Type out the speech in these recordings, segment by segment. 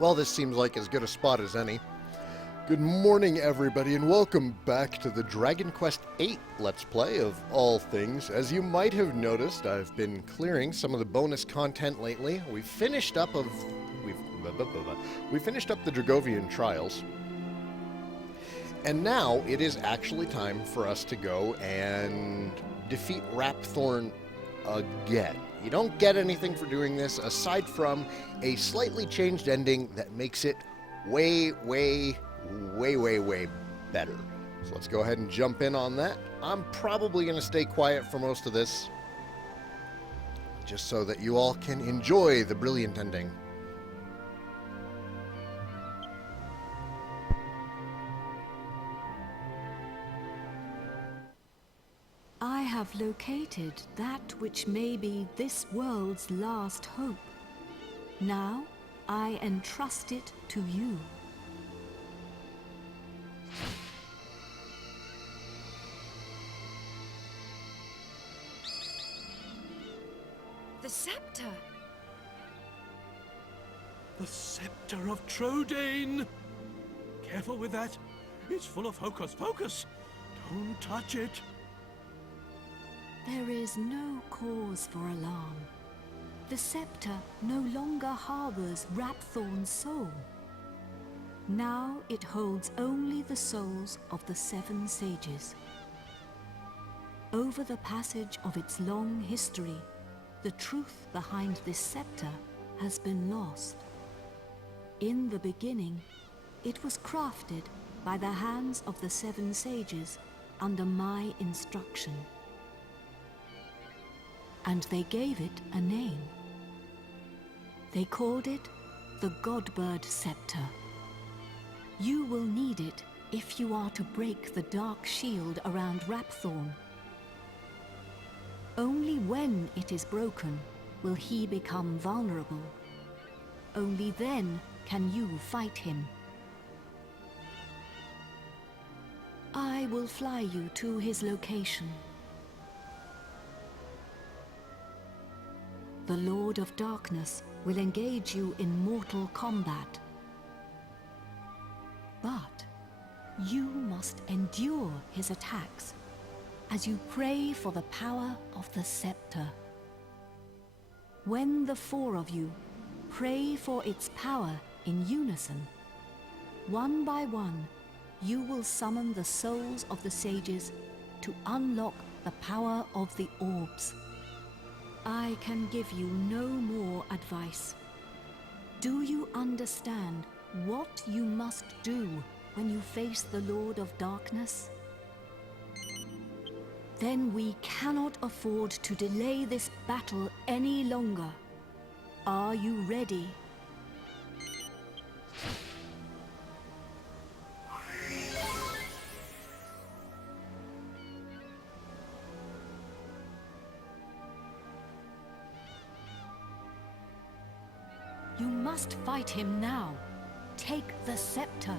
Well, this seems like as good a spot as any. Good morning, everybody, and welcome back to the Dragon Quest VIII Let's Play of all things. As you might have noticed, I've been clearing some of the bonus content lately. We finished up the Dragovian Trials, and now it is actually time for us to go and defeat Rapthorne again. You don't get anything for doing this aside from a slightly changed ending that makes it way better. So let's go ahead and jump in on that. I'm probably going to stay quiet for most of this, just so that you all can enjoy the brilliant ending. I have located that which may be this world's last hope. Now, I entrust it to you. The scepter! The scepter of Trodain! Careful with that. It's full of hocus pocus. Don't touch it. There is no cause for alarm. The scepter no longer harbors Rapthorne's soul. Now it holds only the souls of the 7 sages. Over the passage of its long history, the truth behind this scepter has been lost. In the beginning, it was crafted by the hands of the 7 sages under my instruction. And they gave it a name. They called it the Godbird Scepter. You will need it if you are to break the dark shield around Rapthorne. Only when it is broken will he become vulnerable. Only then can you fight him. I will fly you to his location. The Lord of Darkness will engage you in mortal combat. But you must endure his attacks as you pray for the power of the scepter. When the 4 of you pray for its power in unison, one by one, you will summon the souls of the sages to unlock the power of the orbs. I can give you no more advice. Do you understand what you must do when you face the Lord of Darkness? Then we cannot afford to delay this battle any longer. Are you ready? You must fight him now. Take the scepter.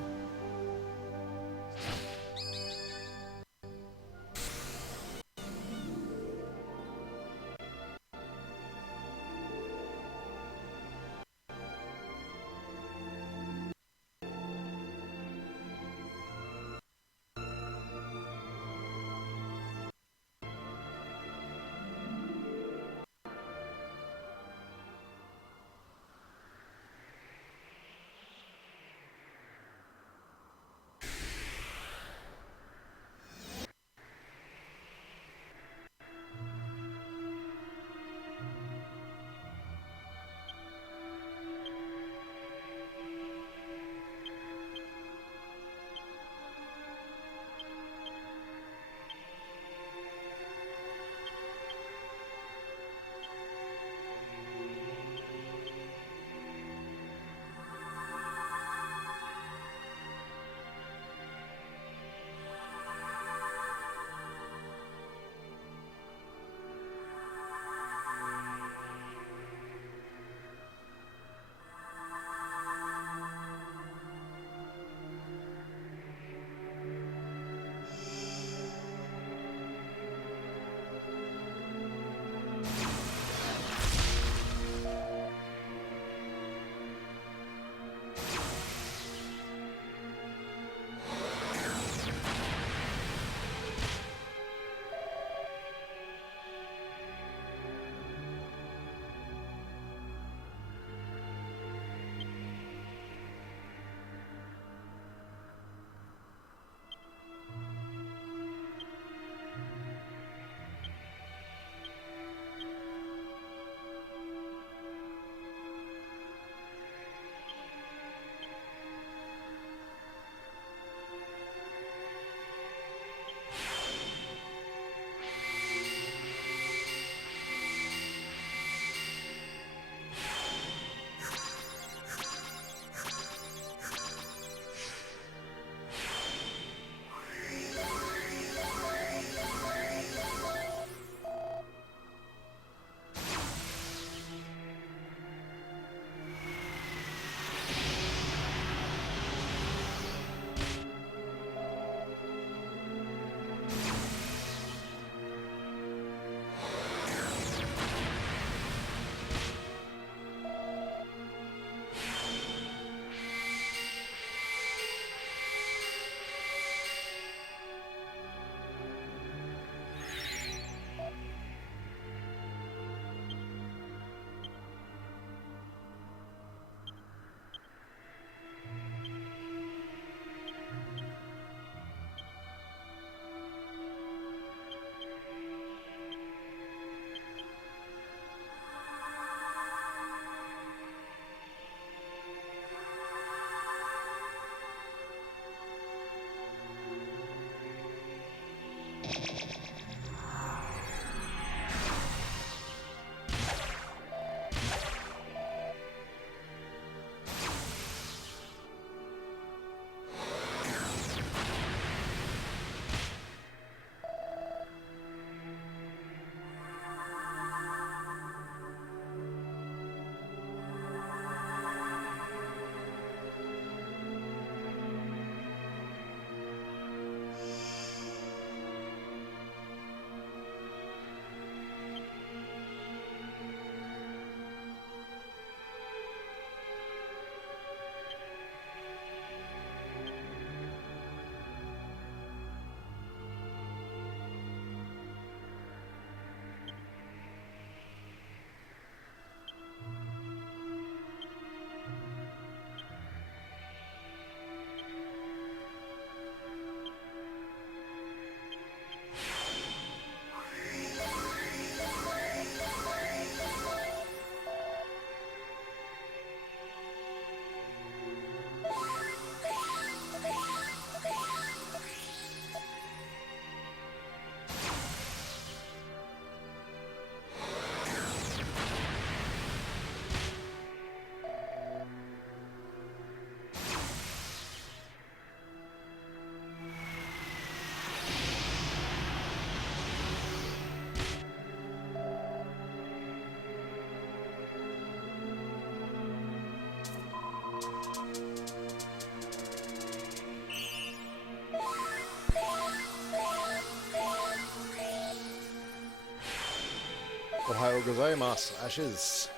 Ohio gozaimasu, Ashes.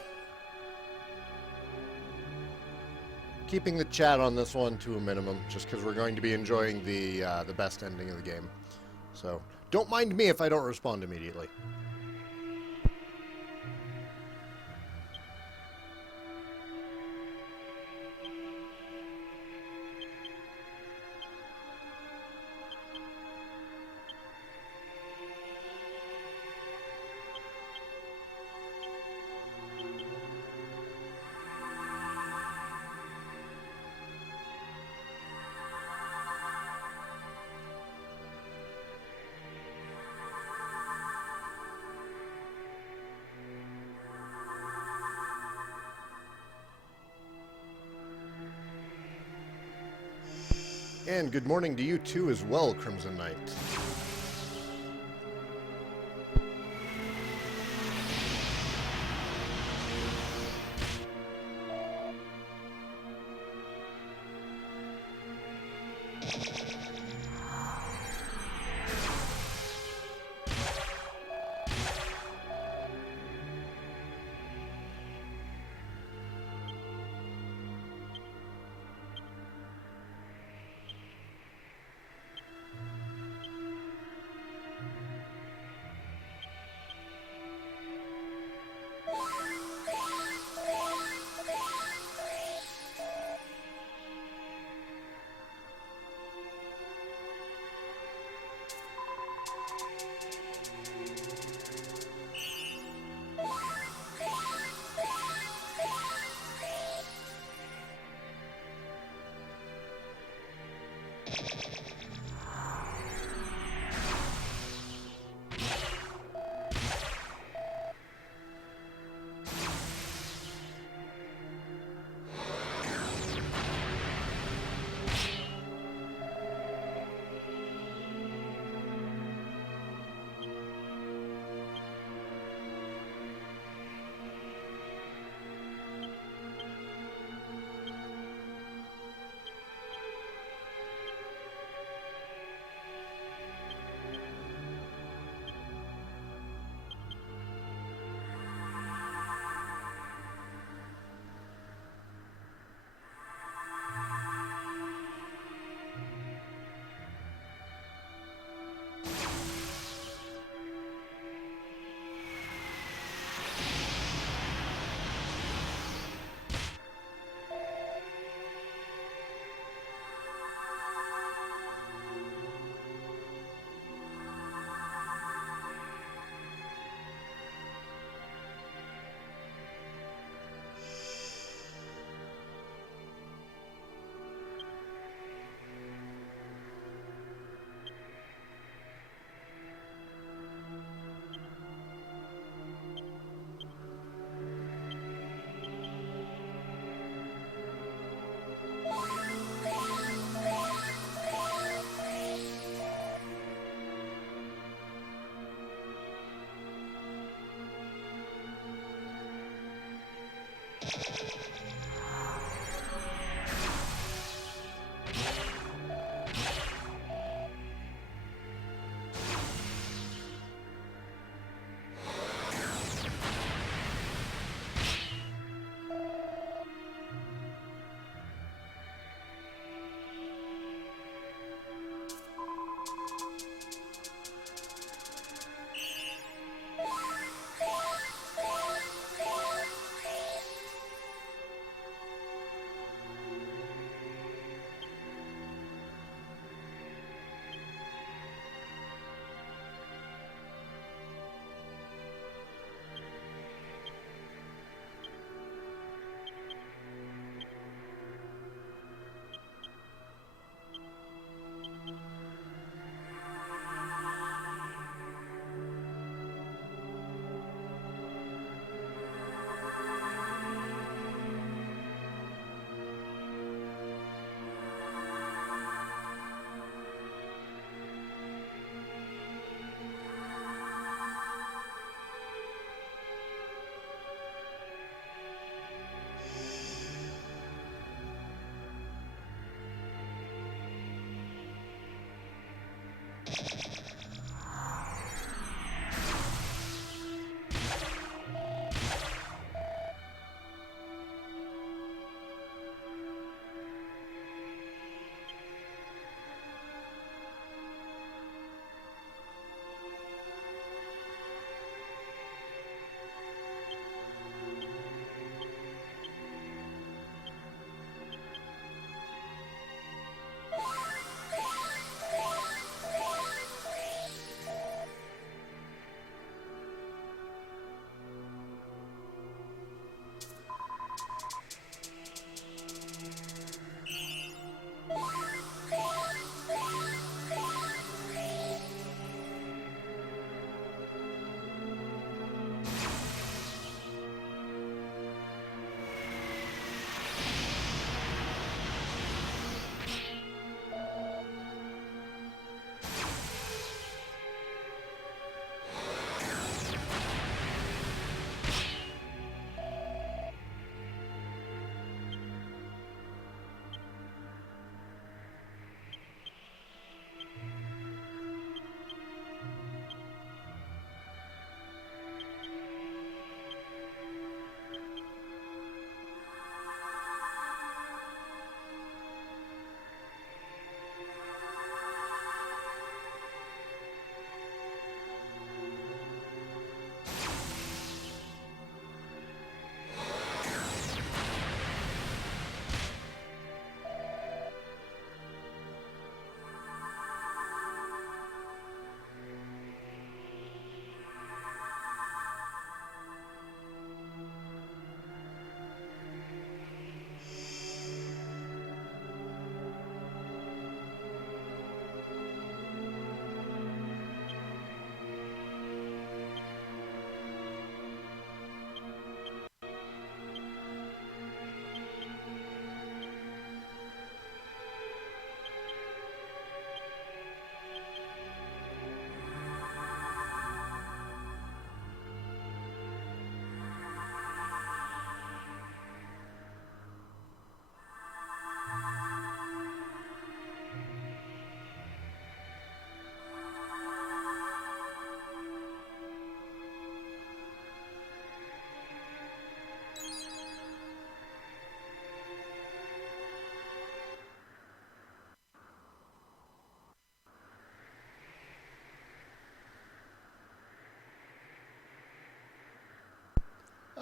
Keeping the chat on this one to a minimum, just because we're going to be enjoying the best ending of the game. So, don't mind me if I don't respond immediately. And good morning to you too as well, Crimson Knight.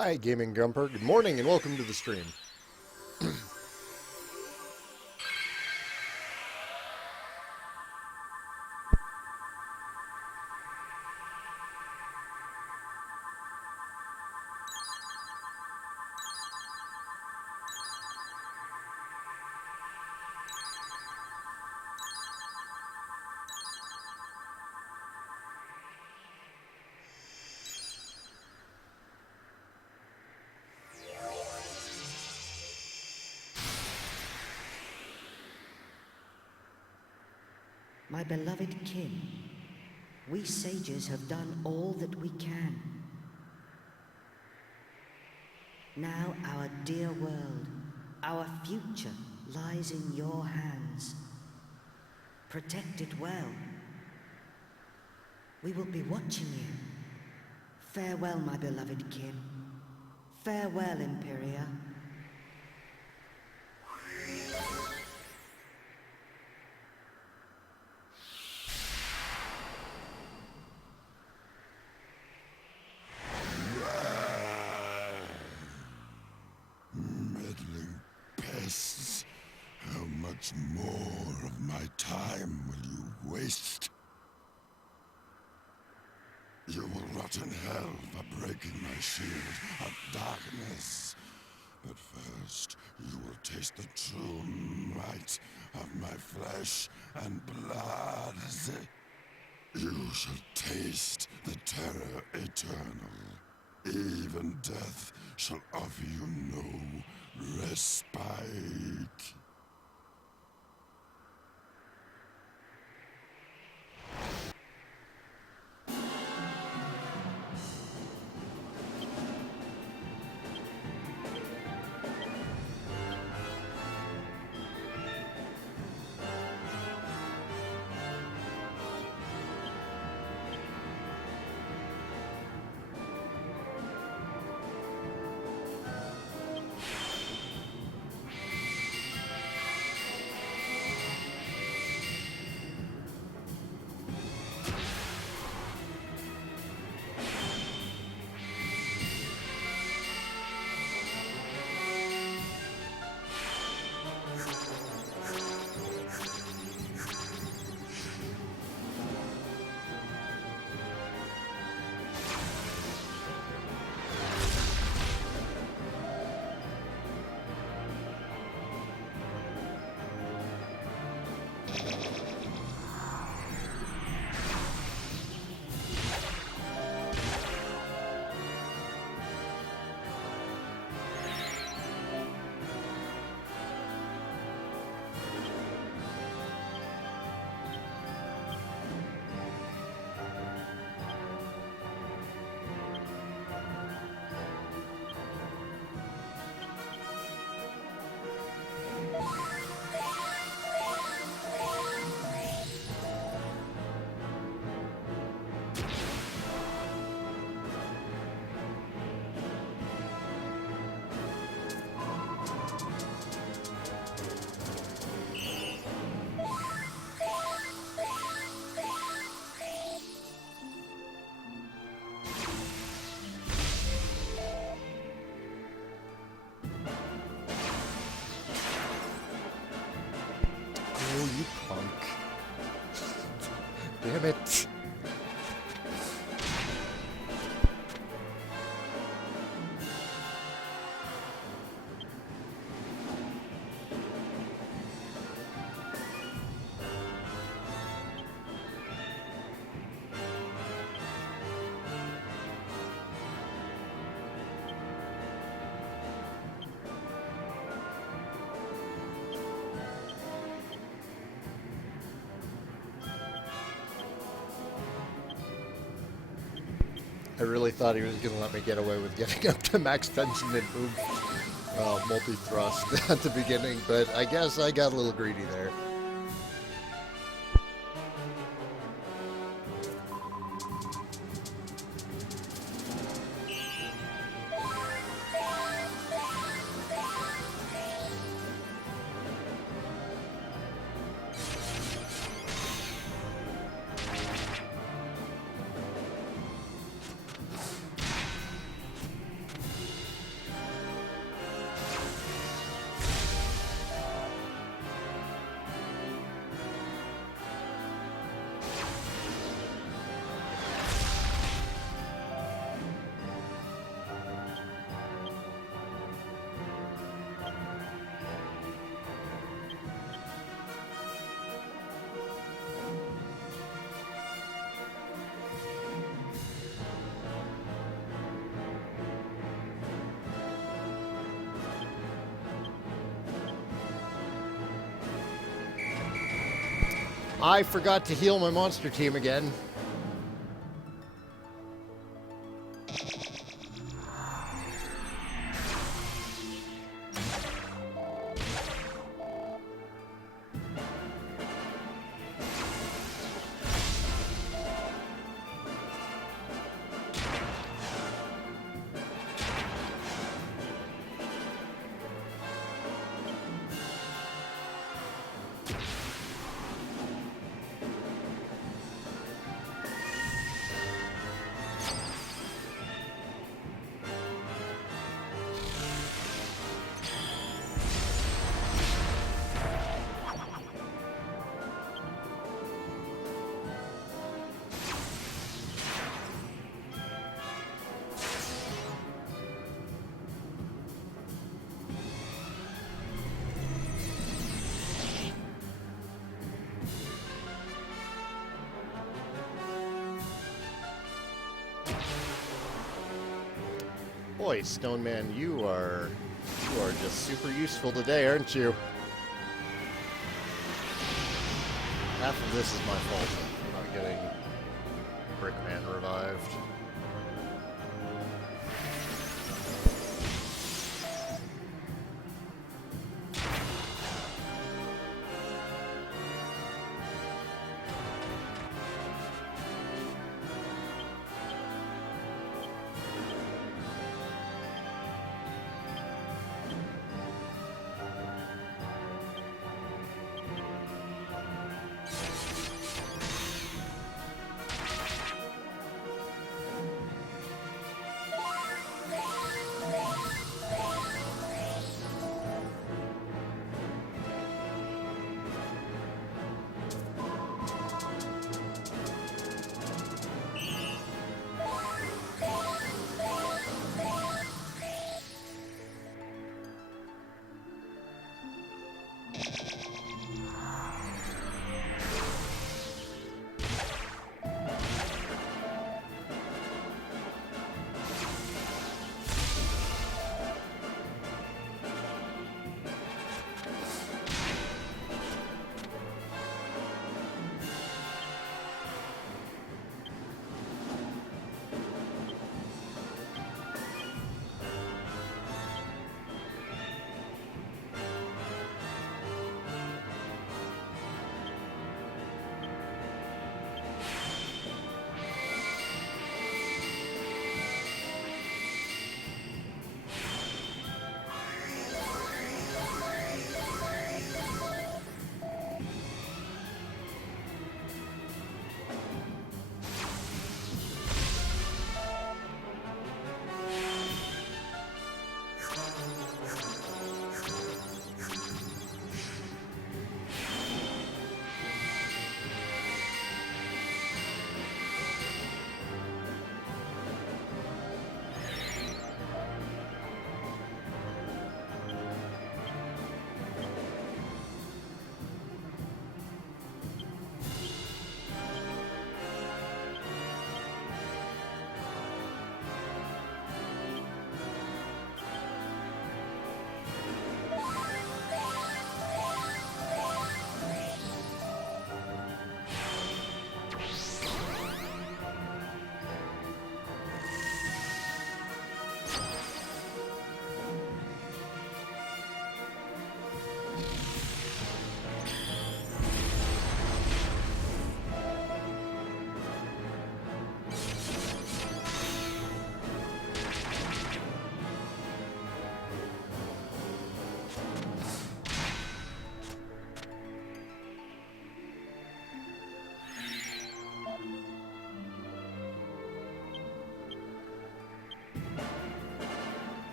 Hi, Gaming Gumper. Good morning and welcome to the stream. My beloved kin, we sages have done all that we can. Now our dear world, our future lies in your hands. Protect it well. We will be watching you. Farewell, my beloved kin. Farewell, Imperia. Meddling pests. How much more of my time will you waste? You will rot in hell for breaking my shield of darkness. But first, you will taste the true might of my flesh and blood. You shall taste the terror eternal. Even death shall offer you no respite. Oh, you punk. Damn it. I really thought he was going to let me get away with getting up to max tension and move multi-thrust at the beginning, but I guess I got a little greedy there. I forgot to heal my monster team again. Boy, Stone Man, you are just super useful today, aren't you? Half of this is my fault. I'm not getting Brickman revived.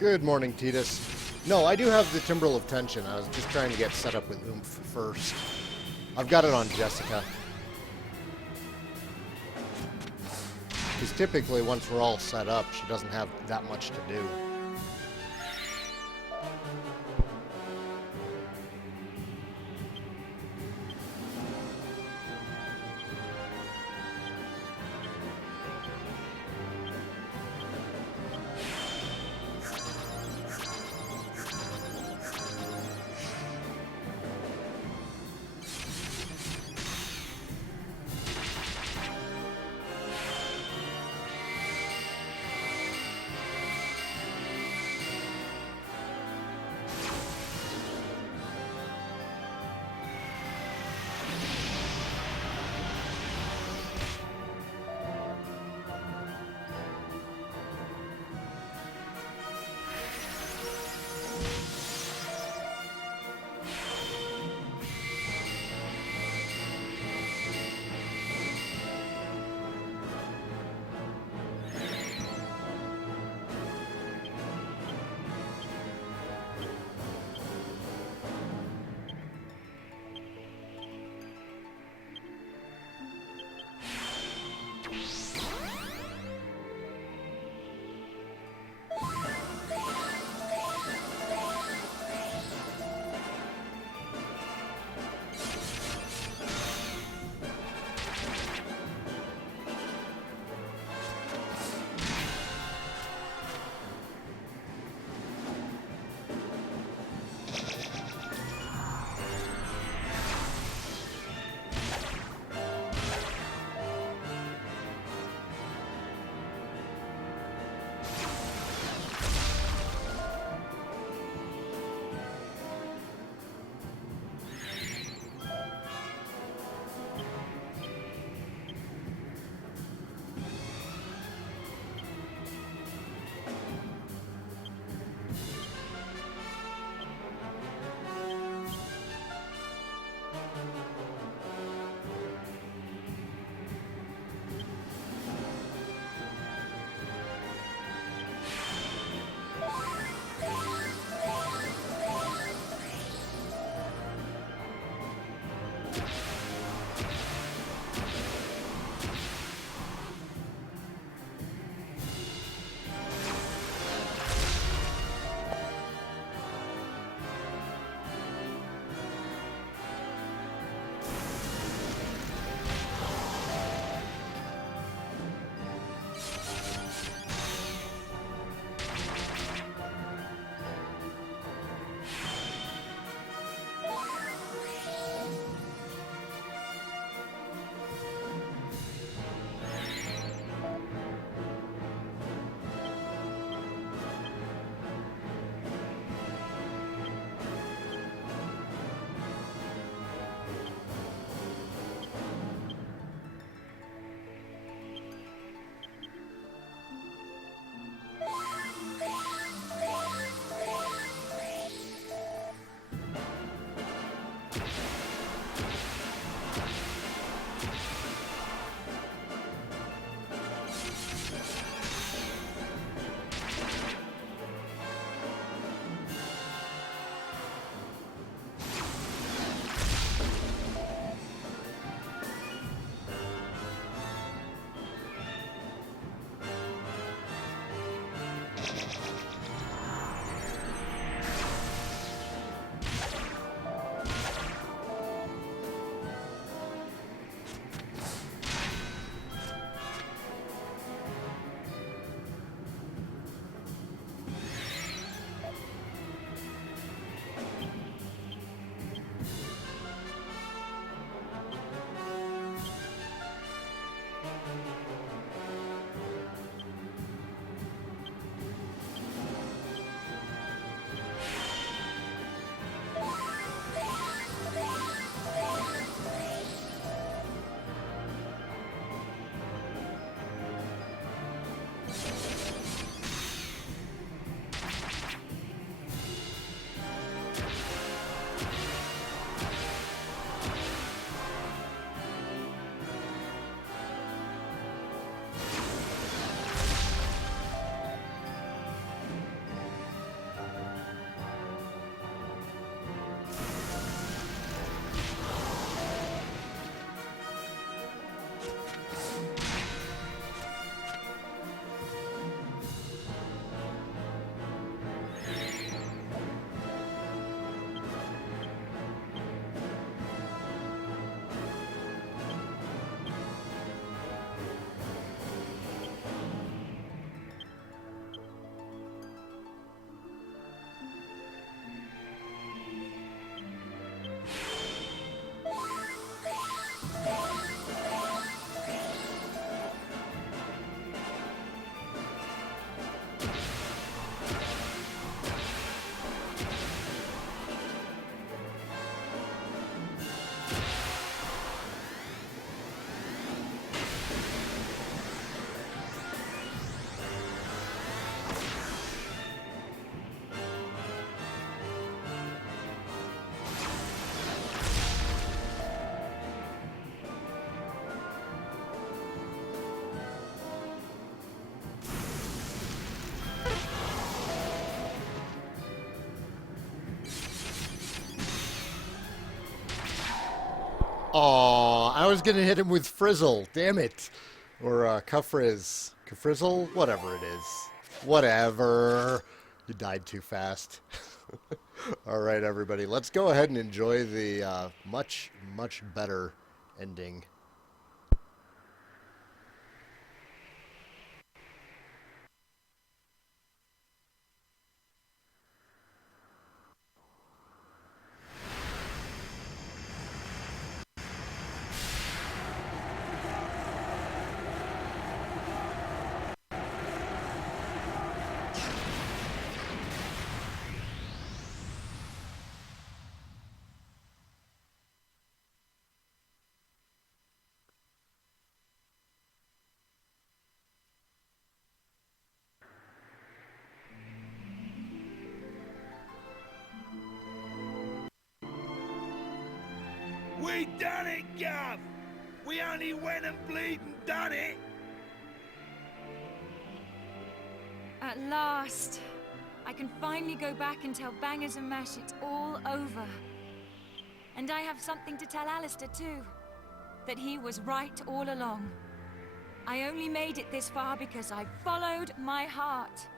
Good morning, Titus. No, I do have the Timbrel of Tension. I was just trying to get set up with Oomph first. I've got it on Jessica. Because typically, once we're all set up, she doesn't have that much to do. Oh, I was gonna hit him with Frizzle. Damn it. Or Kufrizz. Kufrizzle? Whatever it is. Whatever. You died too fast. All right, everybody. Let's go ahead and enjoy the much, much better ending. We done it, Gov! We only went and bleeding done it! At last, I can finally go back and tell Bangers and Mash it's all over. And I have something to tell Alistair too. That he was right all along. I only made it this far because I followed my heart.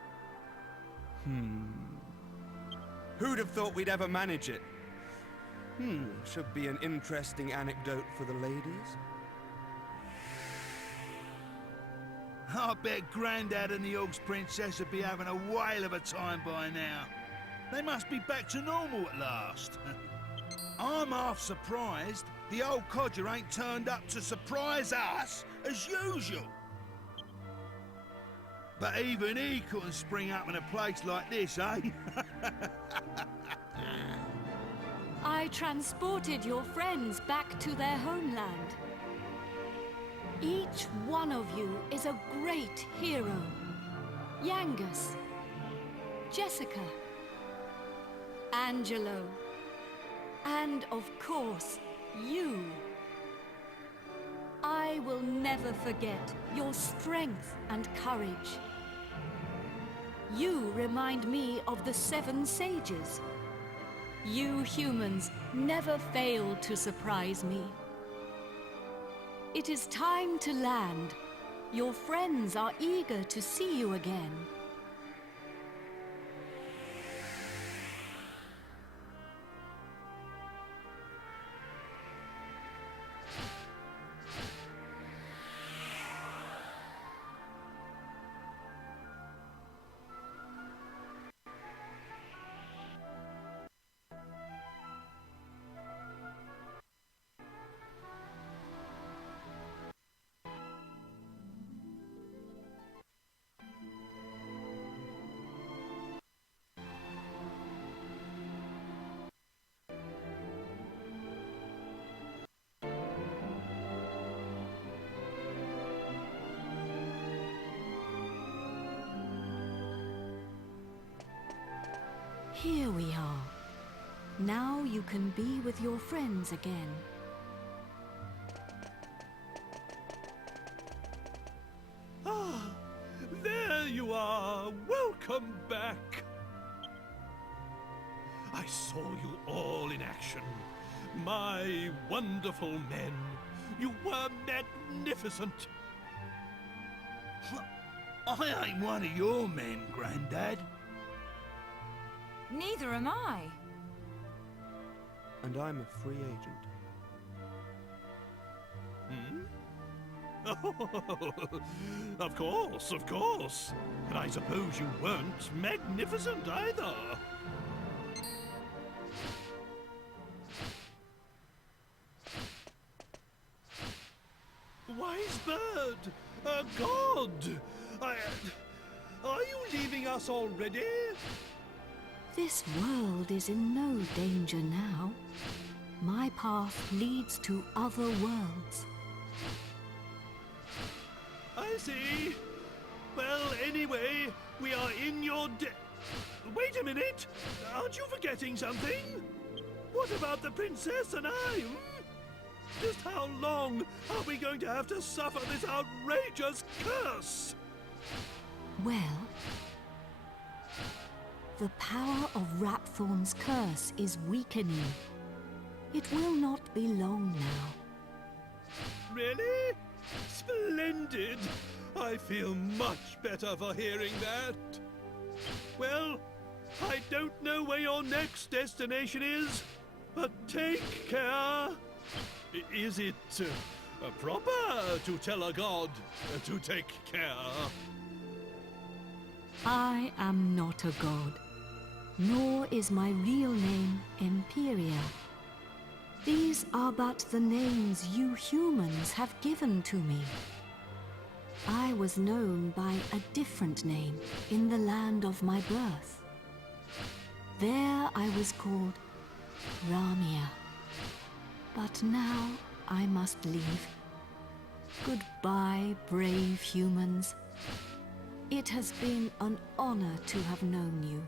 Who'd have thought we'd ever manage it? Should be an interesting anecdote for the ladies. I bet Grandad and the Og's Princess would be having a whale of a time by now. They must be back to normal at last. I'm half surprised the old codger ain't turned up to surprise us as usual. But even he couldn't spring up in a place like this, eh? I transported your friends back to their homeland. Each one of you is a great hero. Yangus, Jessica, Angelo, and of course, you. I will never forget your strength and courage. You remind me of the 7 sages. You humans never fail to surprise me. It is time to land. Your friends are eager to see you again. Here we are. Now you can be with your friends again. Ah, there you are. Welcome back. I saw you all in action. My wonderful men. You were magnificent. I ain't one of your men, Grandad. Neither am I. And I'm a free agent. Oh, of course. And I suppose you weren't magnificent either. Wise bird, a god. Are you leaving us already? This world is in no danger now. My path leads to other worlds. I see. Well, anyway, we are in your Wait a minute! Aren't you forgetting something? What about the princess and I? Just how long are we going to have to suffer this outrageous curse? Well, the power of Rapthorne's curse is weakening. It will not be long now. really? Splendid! I feel much better for hearing that. Well, I don't know where your next destination is, but take care. Is it proper to tell a god to take care? I am not a god, nor is my real name Empiria. These are but the names you humans have given to me. I was known by a different name in the land of my birth. There I was called Ramia. But now I must leave. Goodbye, brave humans. It has been an honor to have known you.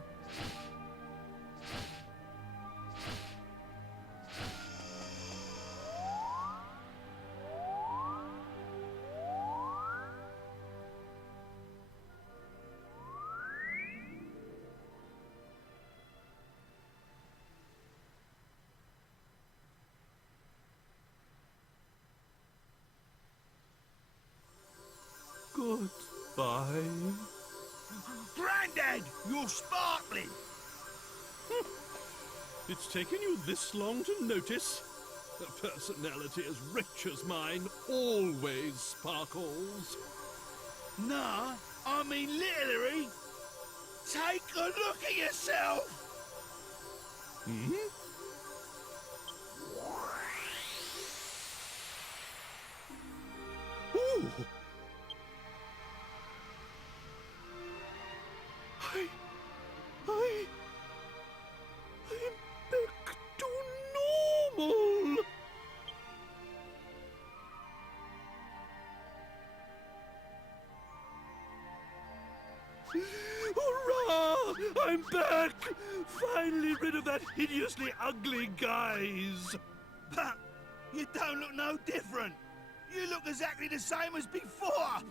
Goodbye. Grandad, you're sparkling! It's taken you this long to notice? A personality as rich as mine always sparkles. Nah, I mean literally. Take a look at yourself! Hmm? Ooh! I'm back to normal! Hurrah! I'm back! Finally rid of that hideously ugly guise! But you don't look no different. You look exactly the same as before.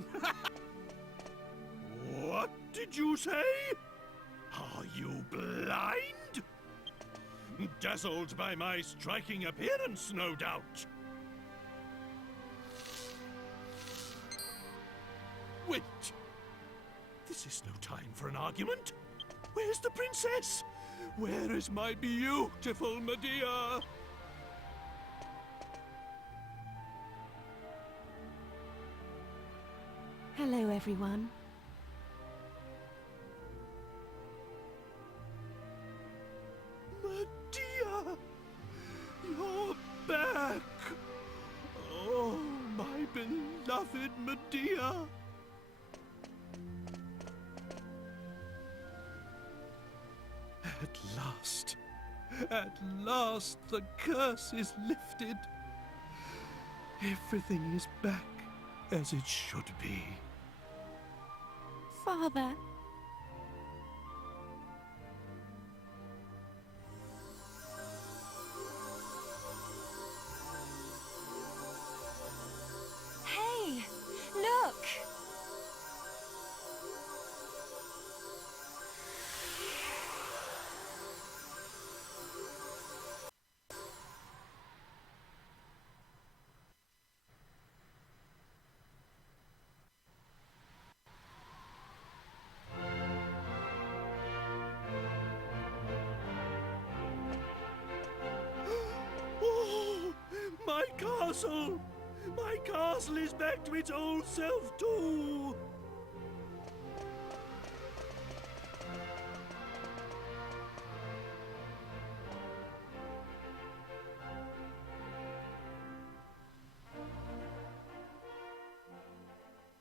What did you say? Are you blind? Dazzled by my striking appearance, no doubt. Wait. This is no time for an argument. Where's the princess? Where is my beautiful Medea? Hello, everyone. Medea! You're back! Oh, my beloved Medea! At last the curse is lifted. Everything is back as it should be. Father. Hey, look! Oh, my castle! My castle is back to its old self too!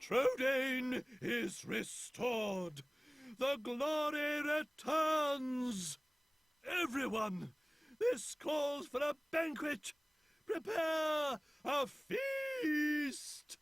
Trodain is restored. The glory returns. Everyone, this calls for a banquet. Prepare a feast.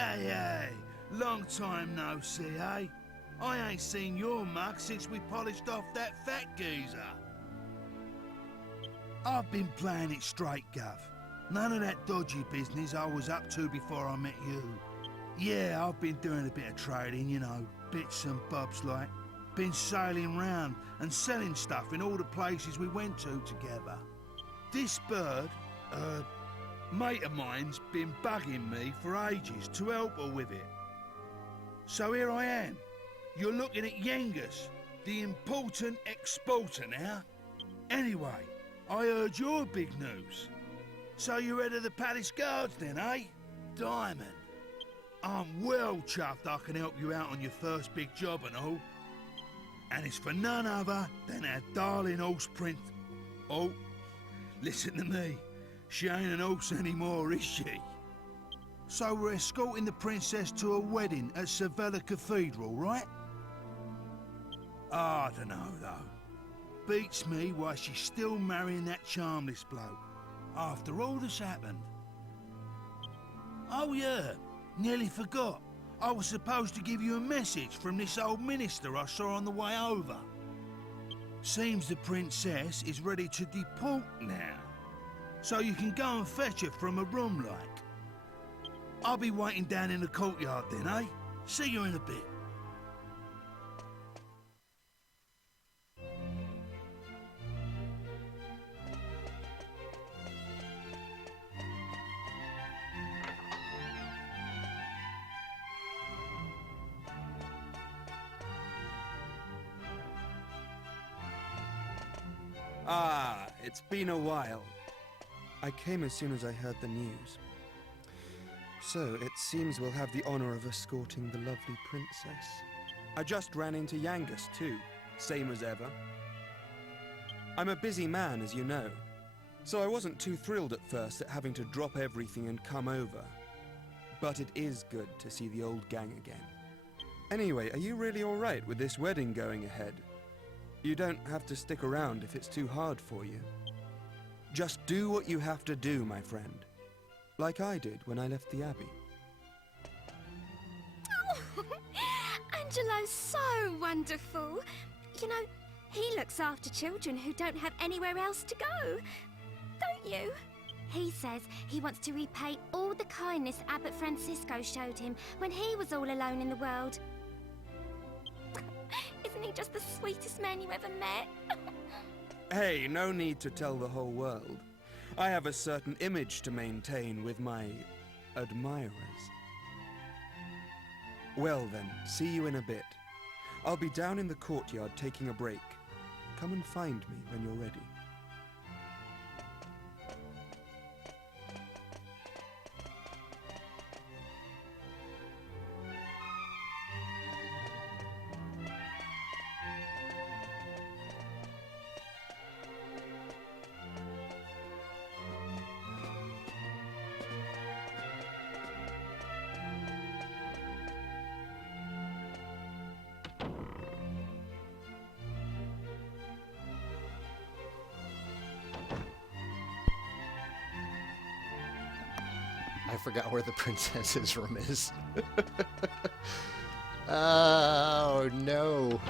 Hey, hey, long time no see, eh? I ain't seen your mug since we polished off that fat geezer. I've been playing it straight, Gov. None of that dodgy business I was up to before I met you. Yeah, I've been doing a bit of trading, you know, bits and bobs like. Been sailing round and selling stuff in all the places we went to together. This bird, mate of mine's been bugging me for ages to help her with it. So here I am. You're looking at Yengus, the important exporter now. Anyway, I heard your big news. So you're head of the palace guards then, eh? Diamond. I'm well chuffed I can help you out on your first big job and all. And it's for none other than our darling horse Oh, listen to me. She ain't an horse anymore, is she? So we're escorting the princess to a wedding at Sevilla Cathedral, right? I don't know, though. Beats me why she's still marrying that charmless bloke, after all that's happened. Oh yeah, nearly forgot. I was supposed to give you a message from this old minister I saw on the way over. Seems the princess is ready to deport now, so you can go and fetch her from a room like. I'll be waiting down in the courtyard then, eh? See you in a bit. Ah, it's been a while. I came as soon as I heard the news. So, it seems we'll have the honor of escorting the lovely princess. I just ran into Yengus too, same as ever. I'm a busy man, as you know, so I wasn't too thrilled at first at having to drop everything and come over. But it is good to see the old gang again. Anyway, are you really alright with this wedding going ahead? You don't have to stick around if it's too hard for you. Just do what you have to do, my friend. Like I did when I left the Abbey. Oh, Angelo's so wonderful. You know, he looks after children who don't have anywhere else to go. Don't you? He says he wants to repay all the kindness Abbot Francisco showed him when he was all alone in the world. Isn't he just the sweetest man you ever met? Hey, no need to tell the whole world. I have a certain image to maintain with my admirers. Well then, see you in a bit. I'll be down in the courtyard taking a break. Come and find me when you're ready. I forgot where the princess's room is. Oh, no.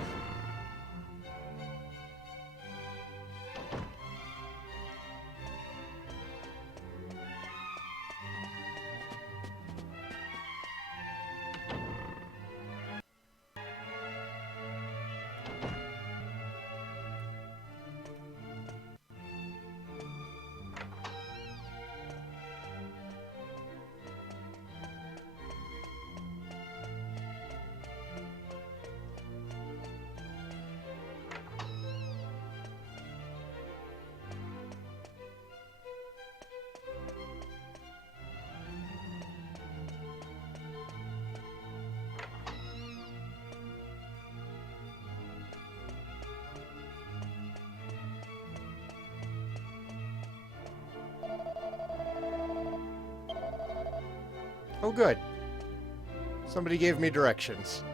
Oh, good. Somebody gave me directions.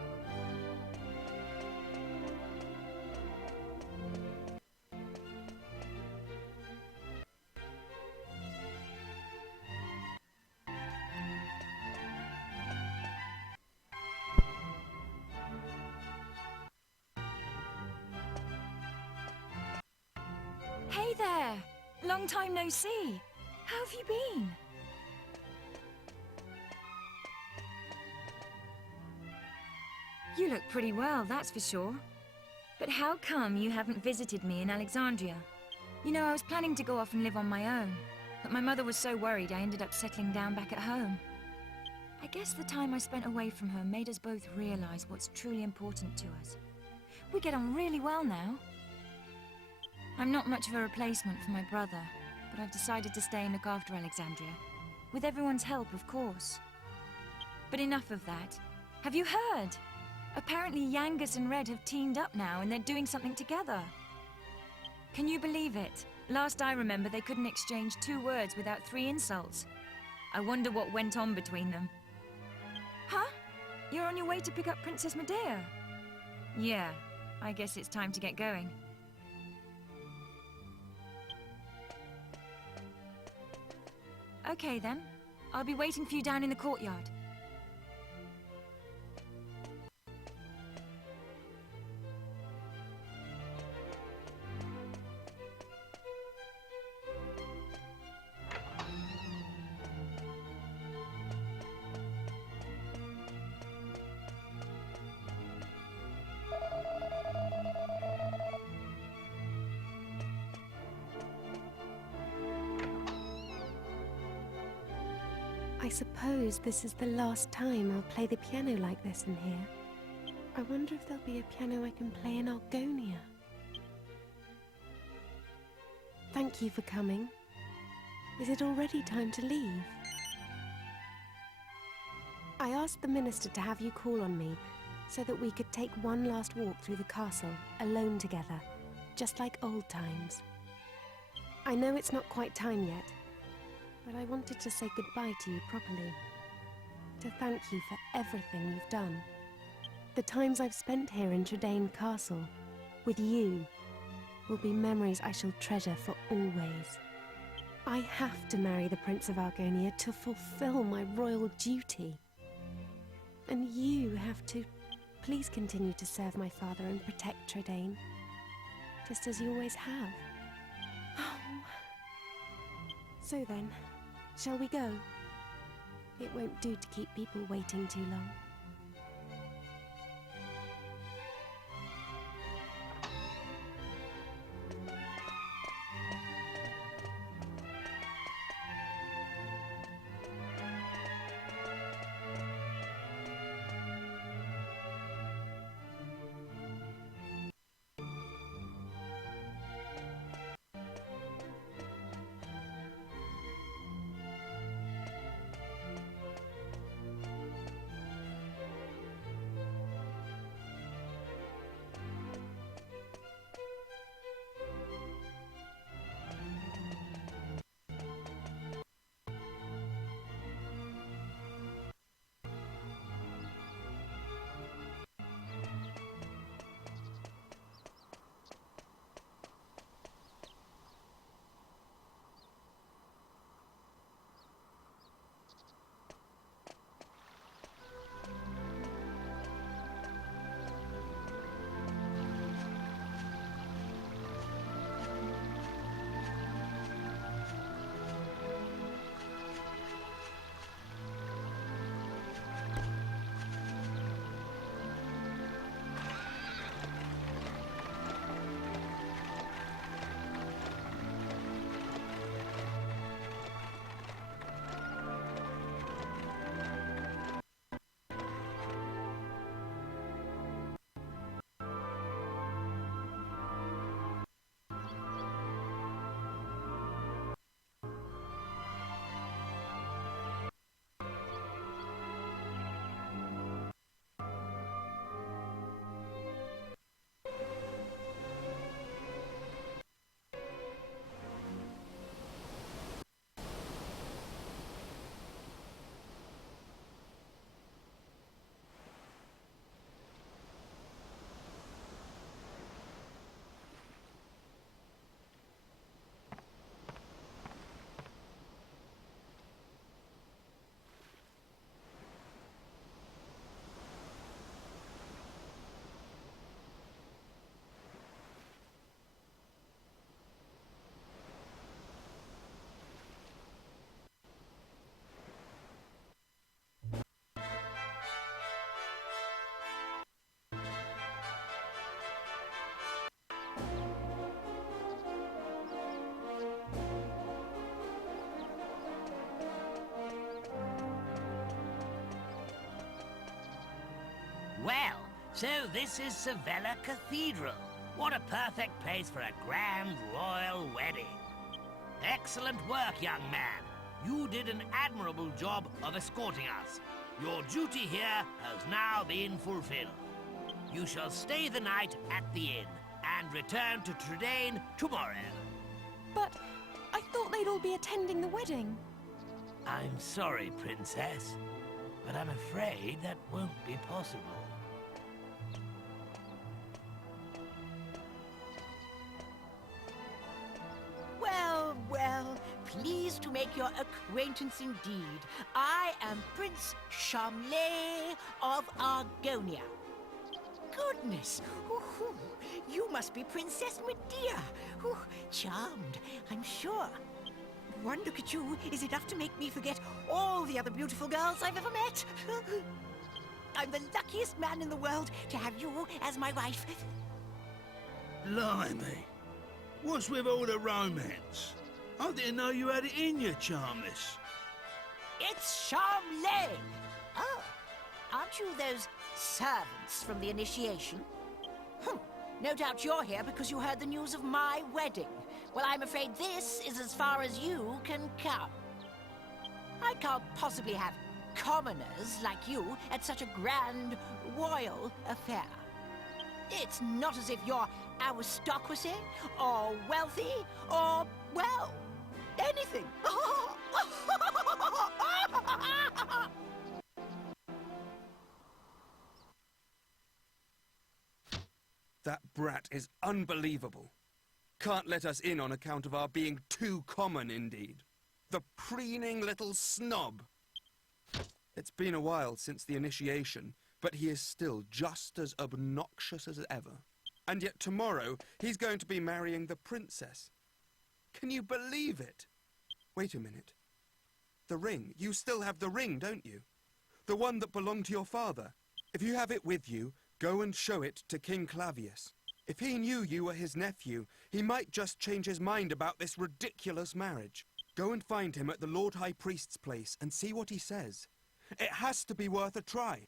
there! Long time no see. How have you been? You look pretty well, that's for sure. But how come you haven't visited me in Alexandria? You know, I was planning to go off and live on my own, but my mother was so worried I ended up settling down back at home. I guess the time I spent away from her made us both realize what's truly important to us. We get on really well now. I'm not much of a replacement for my brother, but I've decided to stay and look after Alexandria. With everyone's help, of course. But enough of that. Have you heard? Apparently Yangus and Red have teamed up now and they're doing something together. Can you believe it? Last I remember, they couldn't exchange 2 words without 3 insults. I wonder what went on between them. Huh? You're on your way to pick up Princess Medea? Yeah, I guess it's time to get going. Okay then. I'll be waiting for you down in the courtyard. I suppose this is the last time I'll play the piano like this in here. I wonder if there'll be a piano I can play in Argonia. Thank you for coming. Is it already time to leave? I asked the minister to have you call on me so that we could take one last walk through the castle, alone together, just like old times. I know it's not quite time yet, but I wanted to say goodbye to you properly. To thank you for everything you've done. The times I've spent here in Tradaine Castle, with you, will be memories I shall treasure for always. I have to marry the Prince of Argonia to fulfill my royal duty. And you have to please continue to serve my father and protect Tradaine, just as you always have. So then, shall we go? It won't do to keep people waiting too long. So this is Sevilla Cathedral. What a perfect place for a grand royal wedding. Excellent work, young man. You did an admirable job of escorting us. Your duty here has now been fulfilled. You shall stay the night at the inn and return to Trudane tomorrow. But I thought they'd all be attending the wedding. I'm sorry, Princess, but I'm afraid that won't be possible. Well, well, pleased to make your acquaintance indeed. I am Prince Charmley of Argonia. Goodness, you must be Princess Medea. Charmed, I'm sure. One look at you is enough to make me forget all the other beautiful girls I've ever met. I'm the luckiest man in the world to have you as my wife. Blimey. What's with all the romance? I didn't know you had it in you, Charmless. It's Charmley. Oh, aren't you those servants from the initiation? No doubt you're here because you heard the news of my wedding. Well, I'm afraid this is as far as you can come. I can't possibly have commoners like you at such a grand royal affair. It's not as if you're aristocracy, or wealthy, or, well, anything. That brat is unbelievable. Can't let us in on account of our being too common, indeed. The preening little snob. It's been a while since the initiation, but he is still just as obnoxious as ever. And yet tomorrow, he's going to be marrying the princess. Can you believe it? Wait a minute. The ring. You still have the ring, don't you? The one that belonged to your father. If you have it with you, go and show it to King Clavius. If he knew you were his nephew, he might just change his mind about this ridiculous marriage. Go and find him at the Lord High Priest's place and see what he says. It has to be worth a try.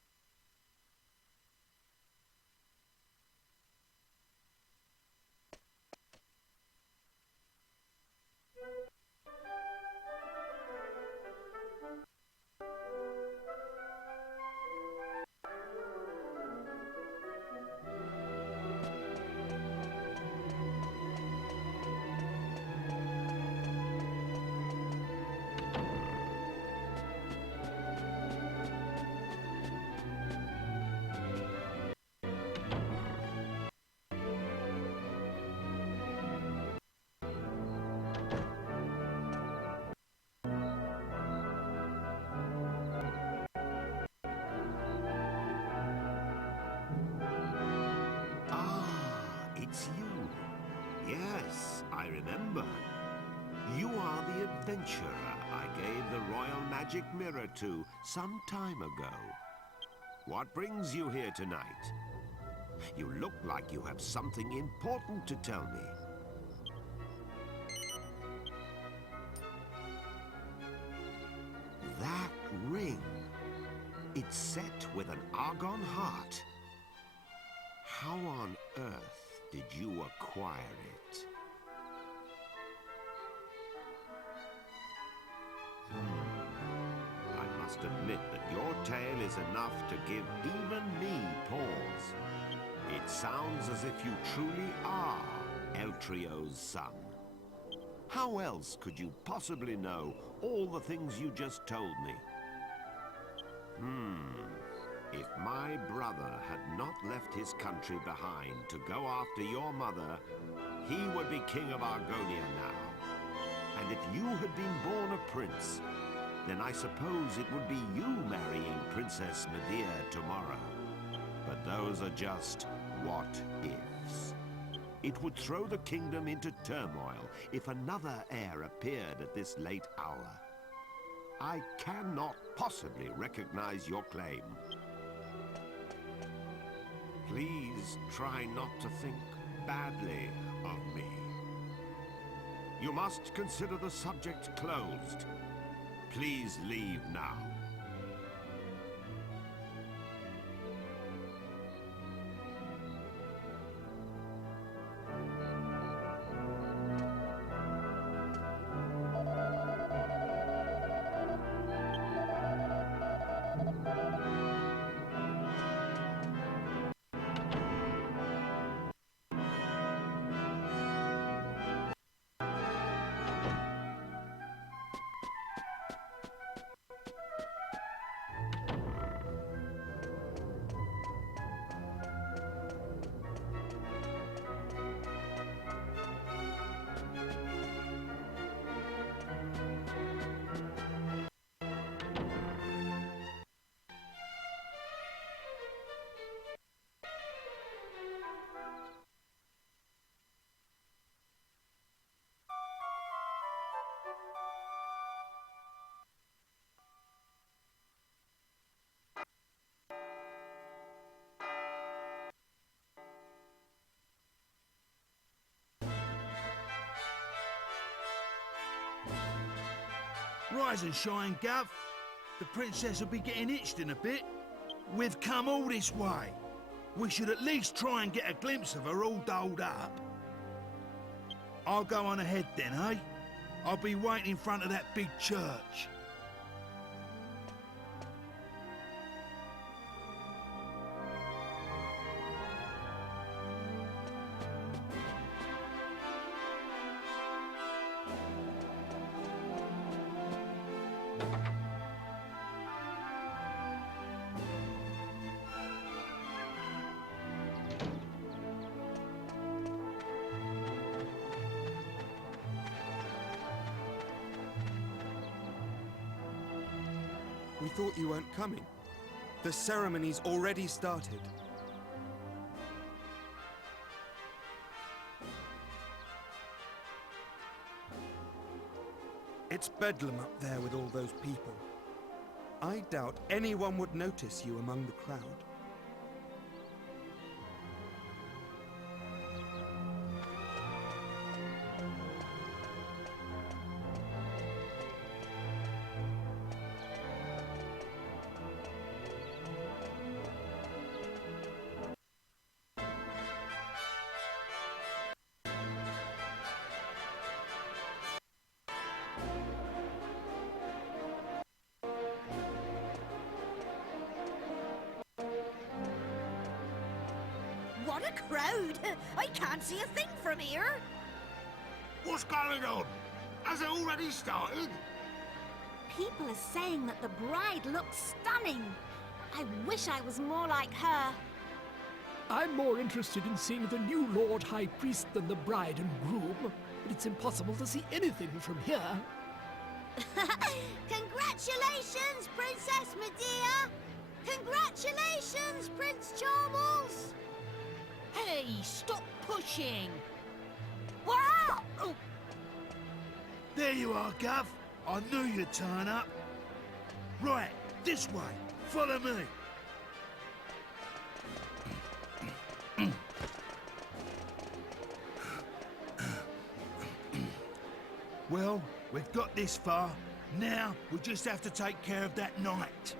It's you. Yes, I remember. You are the adventurer I gave the Royal Magic Mirror to some time ago. What brings you here tonight? You look like you have something important to tell me. That ring. It's set with an argon heart. How on earth did you acquire it? I must admit that your tale is enough to give even me pause. It sounds as if you truly are Eltrio's son. How else could you possibly know all the things you just told me? If my brother had not left his country behind to go after your mother, he would be king of Argonia now. And if you had been born a prince, then I suppose it would be you marrying Princess Medea tomorrow. But those are just what-ifs. It would throw the kingdom into turmoil if another heir appeared at this late hour. I cannot possibly recognize your claim. Please try not to think badly of me. You must consider the subject closed. Please leave now. Rise and shine, Gov. The princess will be getting itched in a bit. We've come all this way. We should at least try and get a glimpse of her all dolled up. I'll go on ahead then, eh? I'll be waiting in front of that big church. We thought you weren't coming. The ceremony's already started. It's bedlam up there with all those people. I doubt anyone would notice you among the crowd. What a crowd! I can't see a thing from here. What's going on? Has it already started? People are saying that the bride looks stunning. I wish I was more like her. I'm more interested in seeing the new Lord High Priest than the bride and groom, but it's impossible to see anything from here. Congratulations, Princess Medea! Congratulations, Prince Charles! Hey, stop pushing! Wow! Oh. There you are, Gov. I knew you'd turn up. Right, this way. Follow me. Well, we've got this far. Now, we just have to take care of that knight.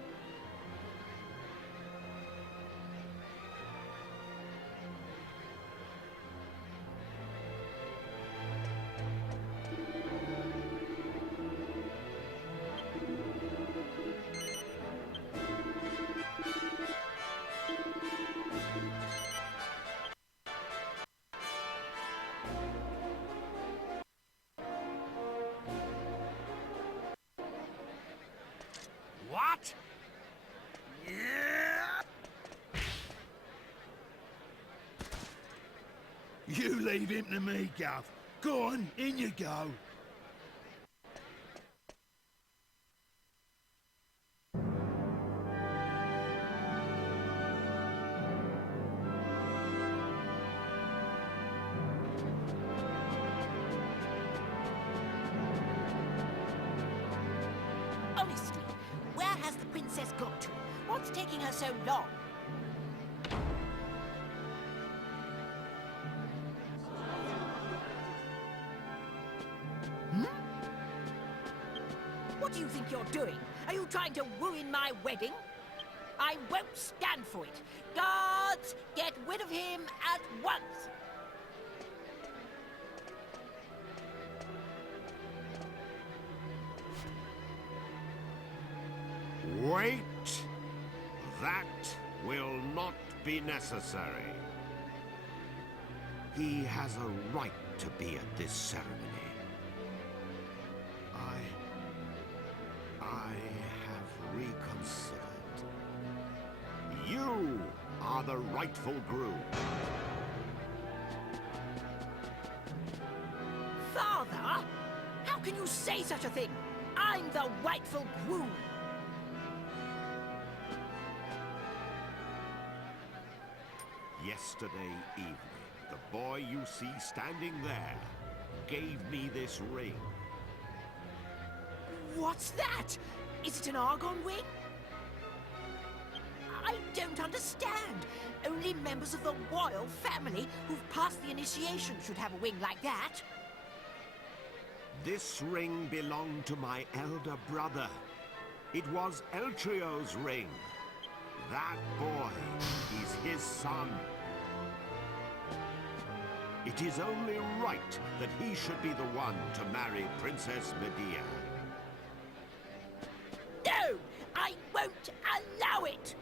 What? You leave him to me, Gov. Go on, in you go. Honestly, where has the princess got to? What's taking her so long? What do you think you're doing? Are you trying to ruin my wedding? I won't stand for it. Guards, get rid of him at once! Wait. That will not be necessary. He has a right to be at this ceremony. I have reconsidered. You are the rightful groom. Father? How can you say such a thing? I'm the rightful groom. Yesterday evening, the boy you see standing there gave me this ring. What's that? Is it an argon ring? I don't understand. Only members of the royal family who've passed the initiation should have a ring like that. This ring belonged to my elder brother. It was Eltrio's ring. That boy is his son. It is only right that he should be the one to marry Princess Medea. No! I won't allow it!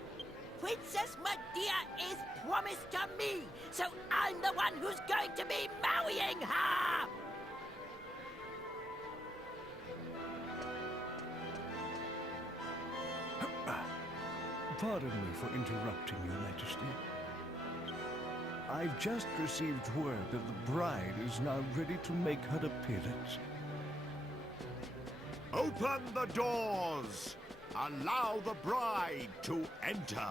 Princess Medea is promised to me, so I'm the one who's going to be marrying her! Pardon me for interrupting, Your Majesty. I've just received word that the bride is now ready to make her appearance. Open the doors! Allow the bride to enter!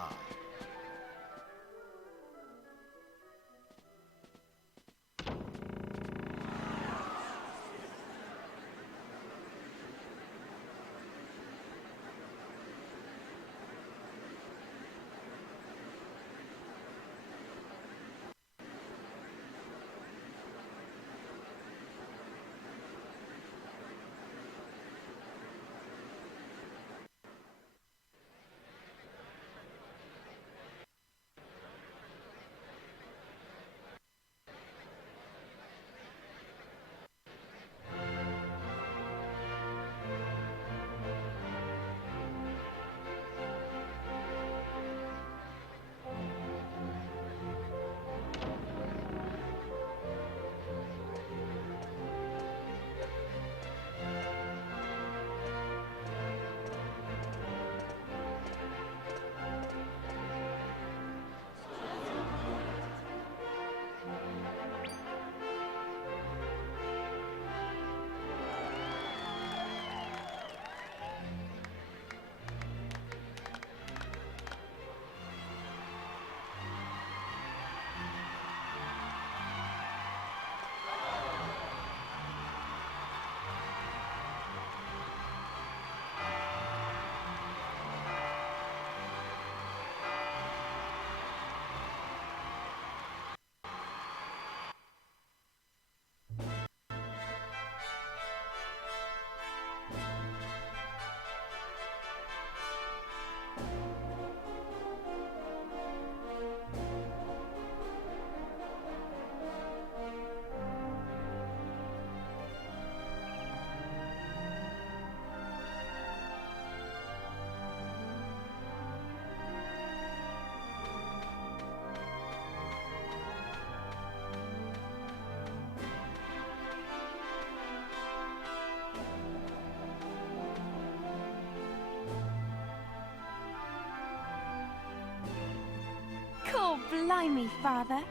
Oh, blimey, Father.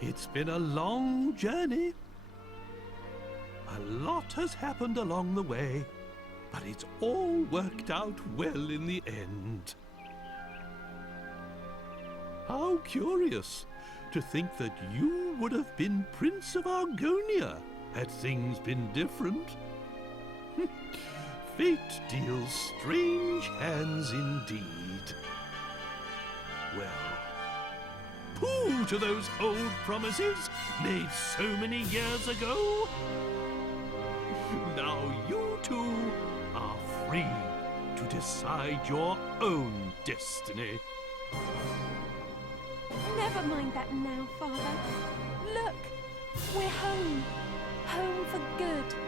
It's been a long journey. A lot has happened along the way, but it's all worked out well in the end. How curious to think that you would have been Prince of Argonia had things been different. Fate deals strange hands indeed. Well, pooh to those old promises made so many years ago. Now you two are free to decide your own destiny. Never mind that now, Father. Look, we're home. Home for good.